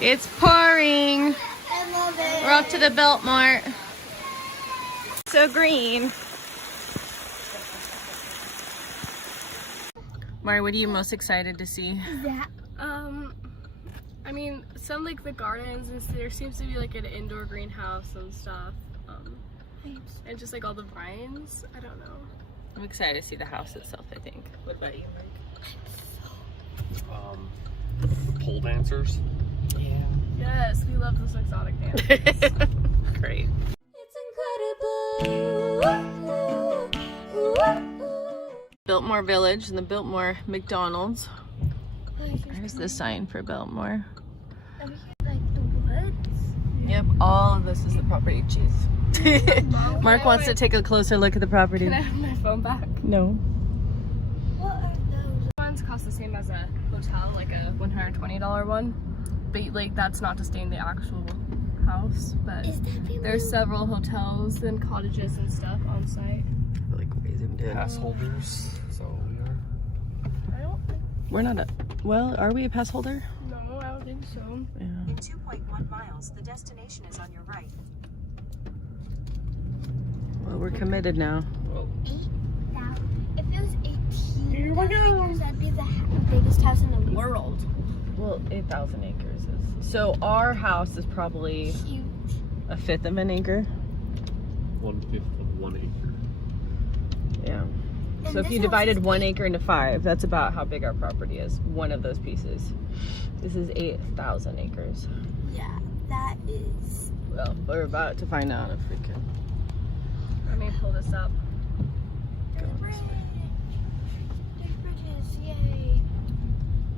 It's pouring. I love it. We're off to the Biltmore. So green. Mari, what are you most excited to see? That. I mean, some like the gardens, and there seems to be like an indoor greenhouse and stuff. And just like all the vines. I don't know. I'm excited to see the house itself, I think. What about you, Mike? The pole dancers. Yeah. Yes, we love those exotic dances. Great. It's incredible. Biltmore Village and the Biltmore McDonald's. There's the sign for Biltmore. Like the woods. Yep, all of this is the property. Jeez. Mark wants to take a closer look at the property. Can I have my phone back? No. What are those? Ones cost the same as a hotel, like a $120 one. But like that's not to stay in the actual house. But Is that the there's several hotels and cottages and stuff on site. Like way zoomed in. Pass holders. So we are. I don't think. We're not a. Well, are we a pass holder? No, I don't think so. Yeah. In 2.1 miles, the destination is on your right. Well, we're committed now. 8,000. If it was 18 acres, that'd be the biggest house in the world. Well, 8,000 acres is. So our house is probably Huge. a fifth of an acre. 1/5 of 1 acre. Yeah. And So if this you house divided is 1 acre into 5, that's about how big our property is. One of those pieces. This is 8,000 acres. Yeah, that is. Well, we're about to find out if we can. Let me pull this up. There's bridges. There's bridges, yay.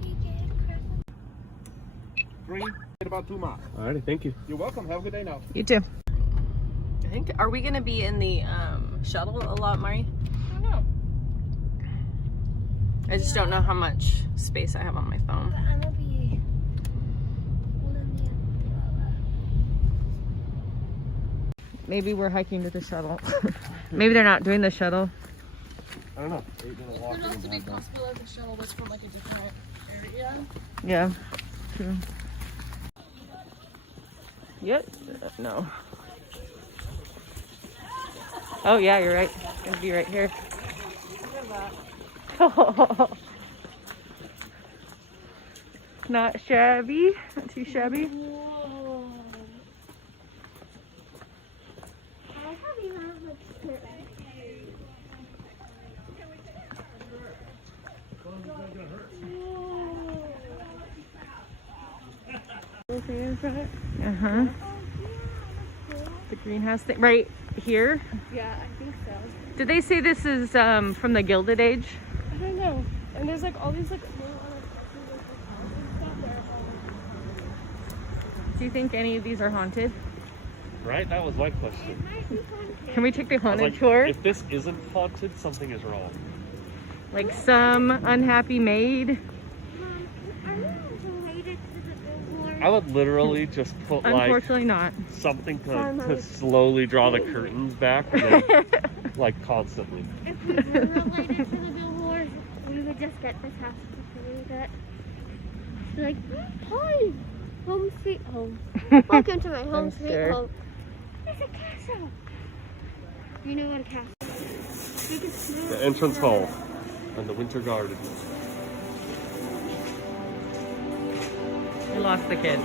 We get Christmas. Green, in about 2 miles. Alrighty, thank you. You're welcome. Have a good day now. You too. I think. Are we gonna be in the shuttle a lot, Mari? I don't know. I just don't know how much space I have on my phone. But I'm gonna be holding the umbrella. Maybe we're hiking to the shuttle. Maybe they're not doing the shuttle. I don't know. It could also be possible that the shuttle was from like a different area. Yeah. True. Yep. No. Oh yeah, you're right. It's gonna be right here. Not shabby. Not too shabby. Whoa. I have you have a Uh-huh. The greenhouse thing right here. Yeah, I think so. Did they say this is from the Gilded Age? I don't know. And there's like all these like little unexpected houses and stuff that are all Do you think any of these are haunted? Right? That was my question. Can we take the I was haunted like, tour? if this isn't haunted, something is wrong. Like some unhappy maid? Are you related to the billboard? I would literally just put like Unfortunately not. something to slowly draw the curtains back, and then, like constantly. If we were related to the billboard, we would just get this house before we get. Like, hi, home sweet home. Welcome to my home I'm sweet scared. home. There's a castle. You know what a castle is? The entrance hall and the winter garden. We lost the kids.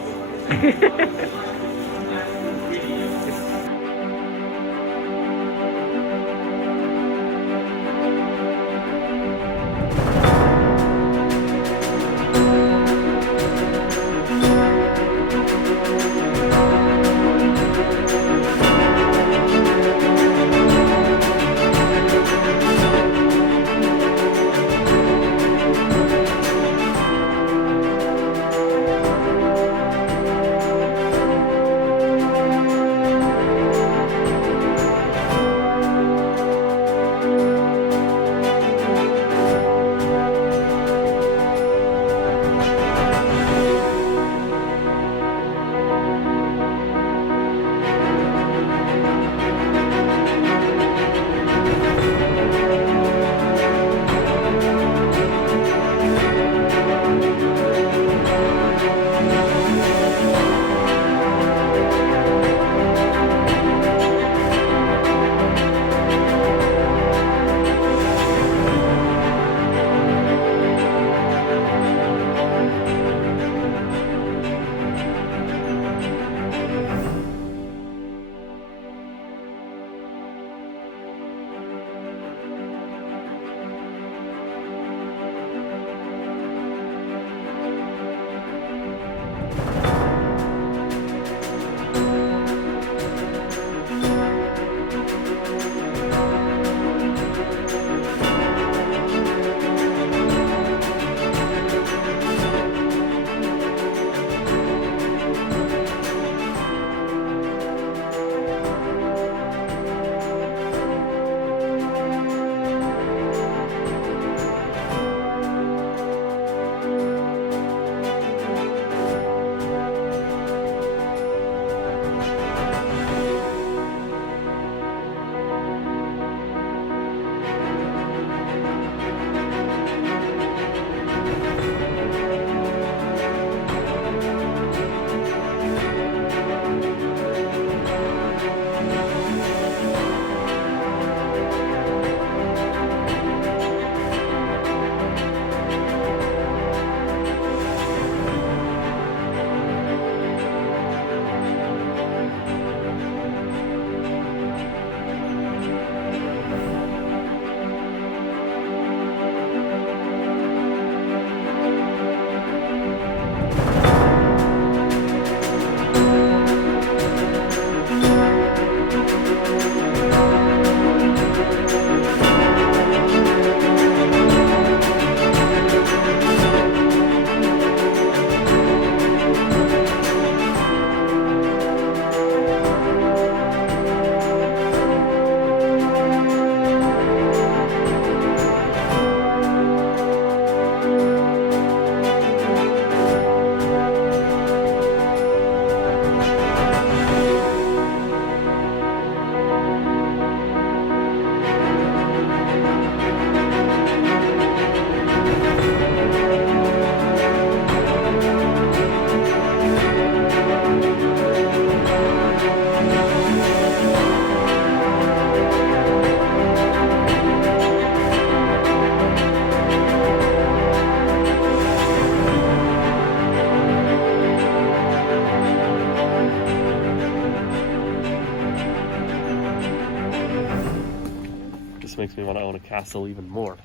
want to own a castle even more.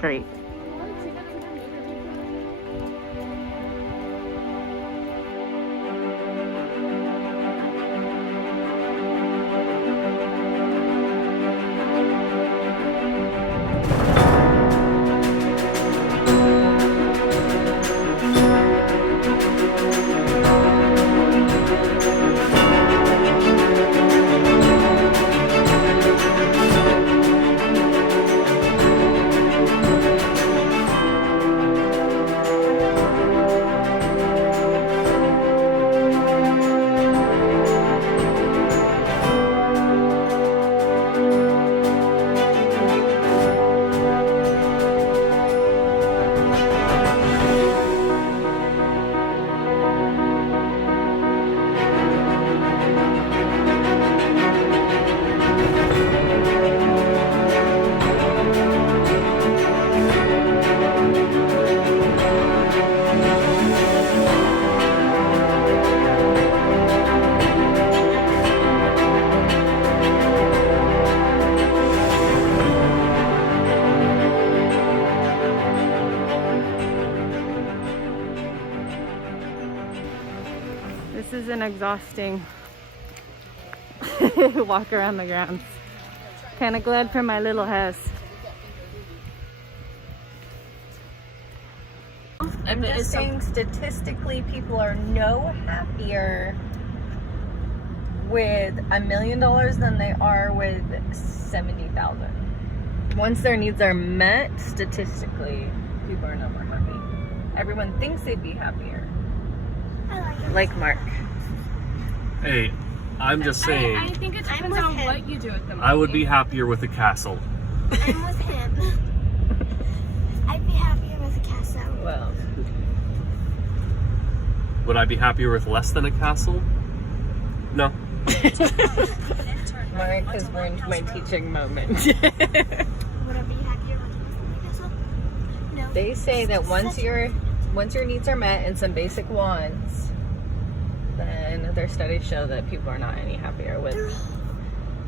Great. This is an exhausting walk around the grounds. Kind of glad for my little house. I'm just saying, statistically, people are no happier with $1 million than they are with 70,000. Once their needs are met, statistically, people are no more happy. Everyone thinks they'd be happier. Like Mark. Hey, I'm just saying. I think it depends on what you do with the money. I would be happier with a castle. I'm with him. I'd be happier with a castle. Well, Would I be happier with less than a castle? No. Mark has ruined my teaching moment. Would I be happier with a castle? No. They say that once your needs are met and some basic wants, then their studies show that people are not any happier with.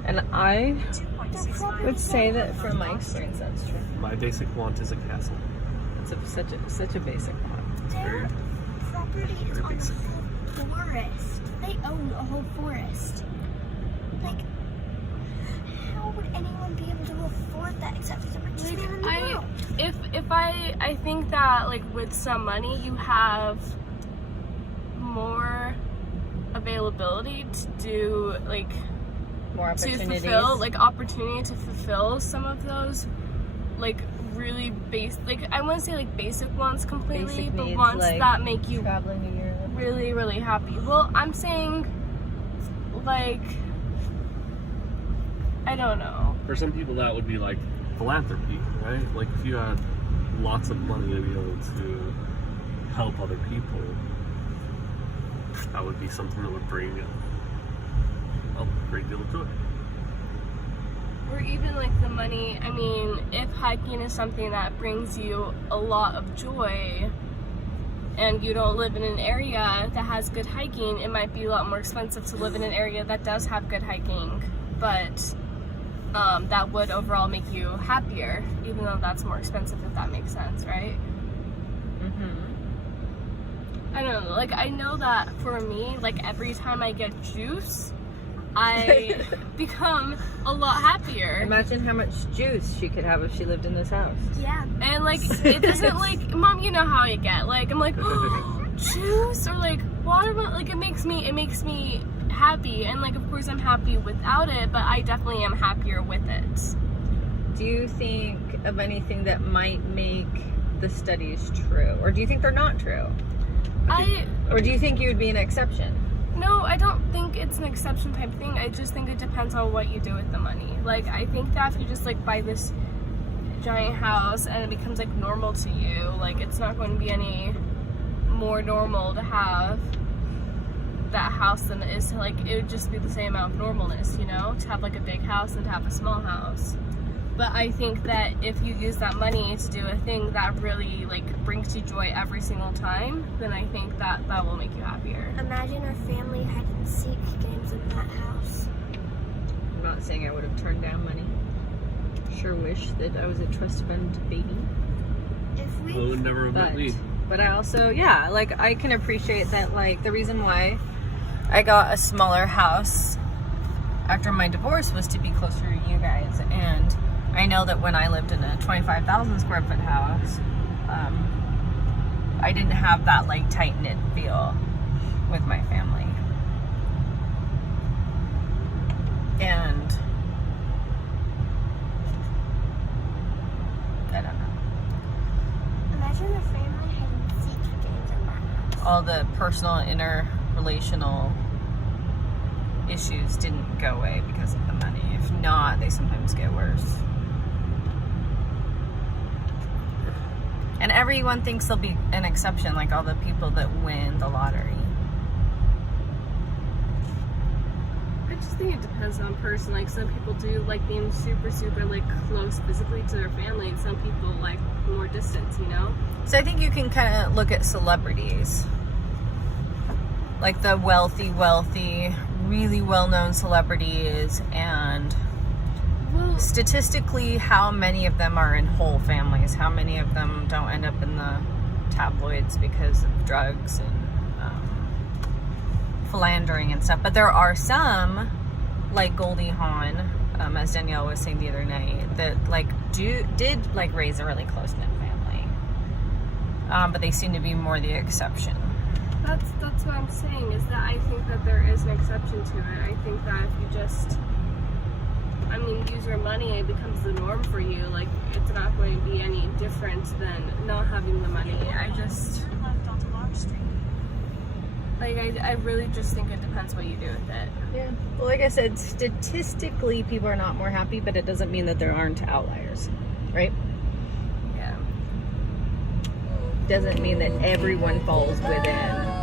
And I would say that from my experience, that's true. My basic want is a castle. It's such a basic want. Their property is on basic. the whole forest. They own a whole forest. Like, how would anyone be able to afford that except for the richest man in the world? I think that like with some money you have more availability to do like More to opportunities. fulfill like opportunity to fulfill some of those like really like I wouldn't say like basic wants completely, Basic but needs, wants like that make you traveling to Europe. really, really happy. Well, I'm saying like I don't know. For some people, that would be like philanthropy, right? Like if you had lots of money to be able to help other people, that would be something that would bring a great deal of joy. Or even like the money, I mean, if hiking is something that brings you a lot of joy and you don't live in an area that has good hiking, it might be a lot more expensive to live in an area that does have good hiking, but that would overall make you happier, even though that's more expensive, if that makes sense, right? I don't know, like I know that for me, like every time I get juice, I become a lot happier. Imagine how much juice she could have if she lived in this house. Yeah. And like it doesn't like Mom, you know how I get. Like I'm like juice or like watermelon, like it makes me happy, and like of course I'm happy without it, but I definitely am happier with it. Do you think of anything that might make the studies true? Or do you think they're not true? Or do you think you would be an exception? No, I don't think it's an exception type thing. I just think it depends on what you do with the money. Like, I think that if you just, like, buy this giant house and it becomes, like, normal to you, like, it's not going to be any more normal to have that house than it is to, like, it would just be the same amount of normalness, you know? To have, like, a big house and to have a small house. But I think that if you use that money to do a thing that really, like, brings you joy every single time, then I think that that will make you happier. Imagine our family hide and seek games in that house. I'm not saying I would have turned down money. sure wish that I was a trust fund baby. If we Well, it would never have met me. But I also, yeah, like I can appreciate that. Like the reason why I got a smaller house after my divorce was to be closer to you guys. And I know that when I lived in a 25,000 square foot house, I didn't have that like tight knit feel with my family. And I don't know. imagine a family having seat games in that house. All the personal interrelational issues didn't go away because of the money. If not, they sometimes get worse. And everyone thinks there'll be an exception, like all the people that win the lottery. I just think it depends on person. Like some people do like being super like close physically to their family, and some people like more distance, you know? So I think you can kind of look at celebrities. Like the wealthy, really well-known celebrities, and Well, statistically, how many of them are in whole families? How many of them don't end up in the tabloids because of drugs and philandering and stuff? But there are some, like Goldie Hawn, as Danielle was saying the other night, that like did like raise a really close-knit family. But they seem to be more the exception. that's what I'm saying, is that I think that there is an exception to it. I think that if you just, use your money, it becomes the norm for you. Like, it's not going to be any different than not having the money. Turn left onto Large Street. I really just think it depends what you do with it. Yeah. Well, like I said, statistically, people are not more happy, but it doesn't mean that there aren't outliers, right? Yeah. Doesn't mean that everyone falls within